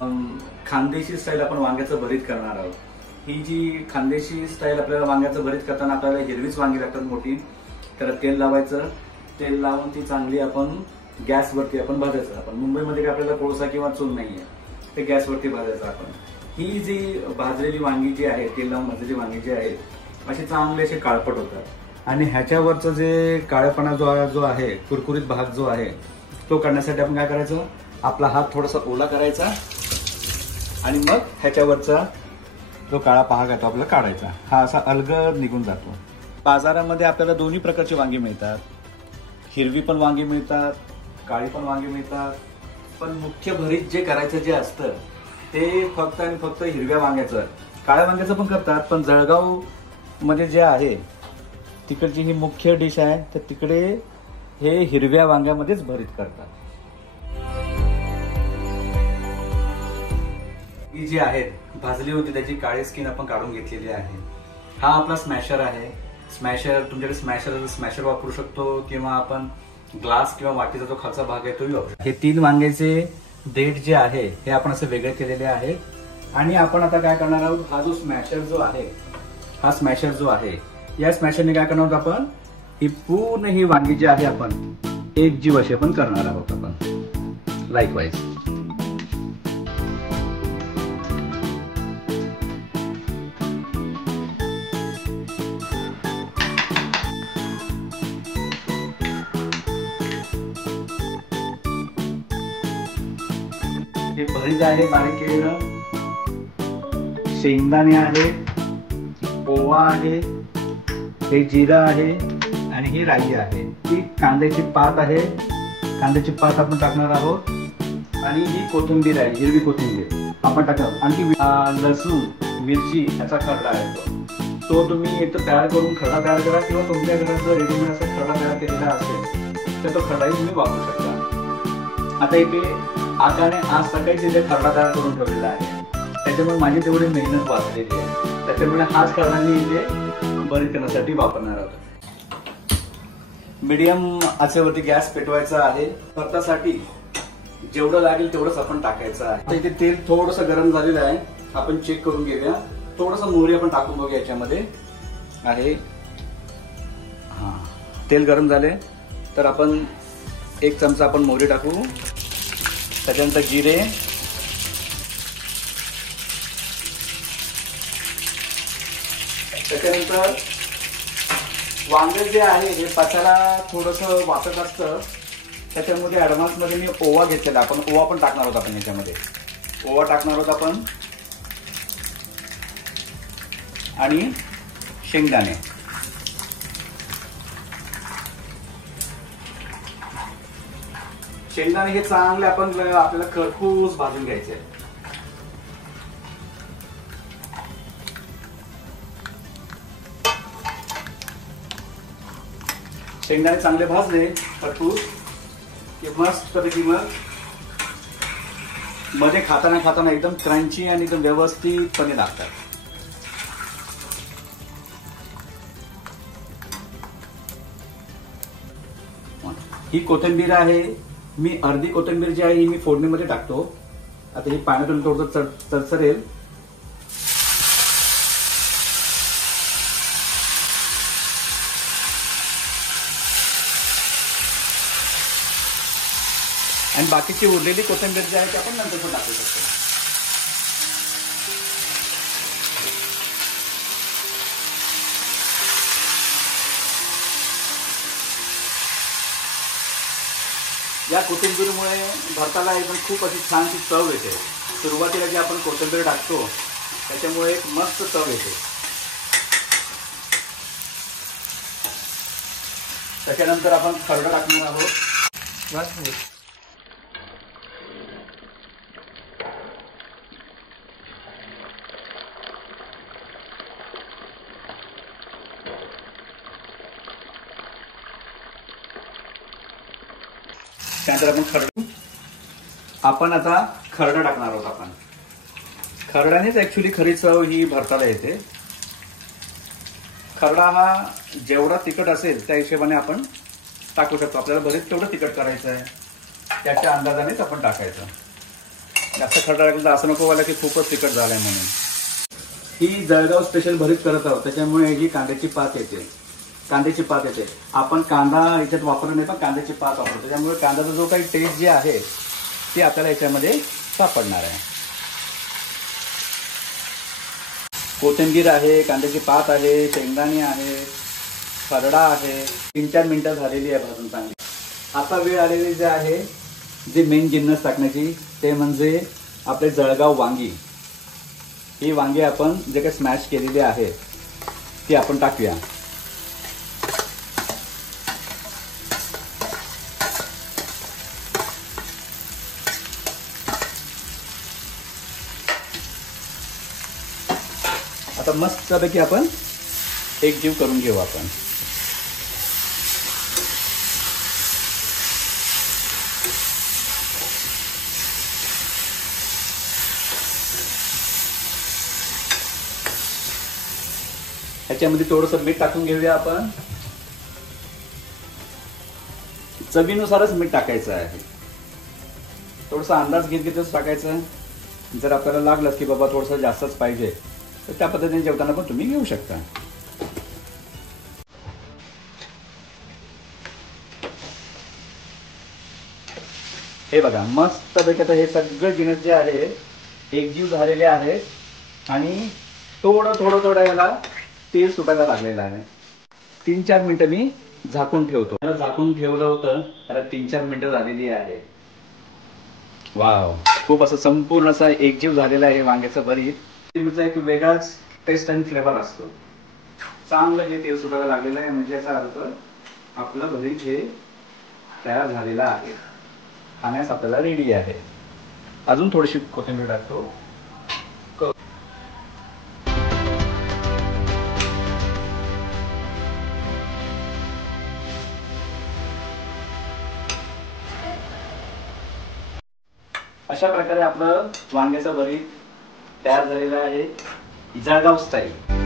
Khandeshi style आपण वांग्याचं भरीत करणार आहोत। ही जी खानदेशी स्टाईल आपल्याला वांग्याचं भरीत करताना आपल्याला हिरवीच वांगी लागतात मोठी। त्याला तेल लावायचं, तेल लावून ती चांगली आपण गॅसवरती आपण भाजायचं। आपण मुंबईमध्ये काय आपल्याला कोळसा किंवा चूल नाहीये, ते गॅसवरती भाजायचं आपण। ही जी भाजलेली वांगी जी आहे, तेल लावून भाजलेली वांगी जी आहेत, अशी चांगले असे काळपट होतात। आणि ह्याच्यावरचं जे काळेपणा जो आहे, कुरकुरीत भाग जो आहे, तो काढण्यासाठी आपण काय करायचं, आपला हात थोडासा ओला करायचा आणि मग ह्याच्यावरचा जो काळा भाग आहे तो आपल्याला काढायचा। हा असा अलगद निघून जातो। बाजारामध्ये आपल्याला दोन्ही प्रकारची वांगी मिळतात, हिरवी पण वांगी मिळतात, काळी पण वांगी मिळतात। पण मुख्य भरीत जे करायचं जे असतं ते फक्त आणि फक्त हिरव्या वांग्याचं। काळ्या वांग्याचं पण करतात, पण जळगाव मध्ये जे आहे तिकडची ही मुख्य डिश आहे, तर तिकडे हे हिरव्या वांग्यामध्येच भरीत करतात। ही जी आहेत भाजली होती त्याची काळी स्किन आपण काढून घेतलेली आहे। हा आपला स्मॅशर आहे। स्मॅशर तुमच्याकडे स्मॅशर वापरू शकतो, किंवा आपण ग्लास किंवा वाटीचा जो खालचा भाग आहे तोही वापरू शकतो। हे 3 वांग्याचे देठ जे आहे हे आपण असे वेगळे केलेले आहेत। आणि आपण आता काय करणार आहोत, हा जो स्मॅशर जो आहे, हा स्मॅशर जो आहे, या स्मॅशरने काय करणार आहोत आपण, ही पूर्ण ही वांगी जी आहे आपण एक जीव अशी आपण करणार आहोत आपण लाईकवाईज। हे भरीत आहे बारीक केलेलं, शेंगदाणे आहे, ओवा आहे, हे जिरा आहे आणि ही राई आहे। ही कांद्याची पात आहे, कांद्याची पात आपण टाकणार आहोत। आणि ही कोथिंबीर आहे, हिरवी कोथिंबीर आपण टाकणार। आणखी लसूण, मिरची याचा खरडा आहे तो तुम्ही एक तर तयार करून खरडा तयार करा, किंवा तुमच्या घरात जर रेडीमेड असा खरडा तयार केलेला असेल तर तो खरडाही तुम्ही वापरू शकता। आता इथे आकाने आज सकाळी तिथे खरडा तयार करून ठेवलेला आहे, त्याच्यामुळे माझी तेवढी मेहनत वाचलेली आहे। त्याच्यामुळे हाच खरडा मी इथे भरीत करण्यासाठी वापरणार आहोत। मीडियम आचेवरती गॅस पेटवायचा आहे। भरतासाठी जेवढं लागेल तेवढंच आपण टाकायचं आहे। आता इथे तेल थोडंसं गरम झालेलं आहे, आपण चेक करून घेऊया। थोडंसं मोहरी आपण टाकून बघूया याच्यामध्ये आहे। हा, तेल गरम झाले तर आपण 1 चमचा आपण मोहरी टाकू, त्याच्यानंतर जिरे, त्याच्यानंतर वांगे जे आहे हे पचायला थोडंसं वाटत असतं, त्याच्यामध्ये ऍडव्हान्स मध्ये मी ओवा घेतलेला, आपण ओवा पण टाकणार आहोत। आपण याच्यामध्ये ओवा टाकणार आहोत आपण, आणि शेंगदाणे। शेंगदाणे हे चांगले आपण आपल्याला खरपूस भाजून घ्यायचे। शेंगदाणे चांगले भाजले खरपूस की मस्त पैकी मग मध्ये खाताना एकदम क्रंची आणि एकदम व्यवस्थितपणे लागतात। ही कोथिंबीर आहे, मी अर्धी कोथिंबीर जी आहे ही मी फोडणीमध्ये टाकतो। आता ही पाण्यातून थोडंसं चरचरेल। आणि बाकीची उरलेली कोथिंबीर जी आहे ती आपण नंतर पण टाकू शकतो। या कोथिंबीरमुळे भरताला एकदम खूप अशी छानशी चव येते। सुरुवातीला जी आपण कोथिंबीर टाकतो त्याच्यामुळे एक मस्त चव येते। त्याच्यानंतर आपण खरडा टाकणार आहोत। त्यानंतर आपण आता खरडा टाकणार आहोत। आपण खरड्यानेच ऍक्च्युली खरी चव ही भरताला येते। खरडा हा जेवढा तिखट असेल त्या हिशोबाने आपण टाकू शकतो। आपल्याला बरेच तेवढं तिखट करायचं आहे त्याच्या अंदाजानेच आपण टाकायचं। जास्त खरडा लागला तर असं नको व्हायला की खूपच तिखट झालाय म्हणून. ही जळगाव स्पेशल भरीत करत आहोत, त्याच्यामुळे ही कांद्याची पात येते. कांद्याची पात येते. आपण कांदा याच्यात वापरत नाही, पण कांद्याची पात वापरतो. त्याच्यामुळे कांद्याचा जो काही टेस्ट जे आहे ते आपल्याला याच्यामध्ये सापडणार आहे. कोथिंबीर आहे, कांद्याची पात आहे, शेंगदाणे आहे, खरडा आहे. 3-4 मिनिटं झालेली आहे भाजून चांगली. आता वेळ आलेली जे आहे, जे मेन जिन्नस टाकण्याची, ते म्हणजे आपले जळगाव वांगी. ही वांगी आपण जे काही स्मॅश केलेली आहे ती आपण टाकूया. आता मस्तपैकी आपण एकजीव करून घेऊ आपण. ह्याच्यामध्ये थोडंसं मीठ टाकून घेऊया आपण. चवीनुसारच मीठ टाकायचं आहे. थोडासा अंदाज घेतच टाकायचं. जर आपल्याला लागलं की बाबा थोडंसं जास्तच पाहिजे तर त्या पद्धतीने जेवताना पण तुम्ही घेऊ शकता. हे बघा मस्तपैकी आता हे सगळं जिन्नस जे आहे एकजीव झालेले आहेत आणि थोडं याला तेल सुटायला लागलेलं आहे. 3-4 मिनिटं मी झाकून ठेवतो. त्याला झाकून ठेवलं होतं, त्याला 3-4 मिनिटं झालेली आहे. वाव, खूप असं संपूर्ण असा एकजीव झालेला आहे वांग्याचं भरीत. त्याचा एक वेगळाच टेस्ट आणि फ्लेवर असतो. चांगलं हे तेल सुटायला लागलेलं आहे म्हणजे याचा अर्थ आपलं भरीत हे तयार झालेलं आहे, खाण्यास आपल्याला रेडी आहे. अजून थोडीशी कोथिंबीर टाकतो. अशा प्रकारे आपलं वांग्याचं भरीत तयार झालेलं आहे, जळगाव स्टाईल.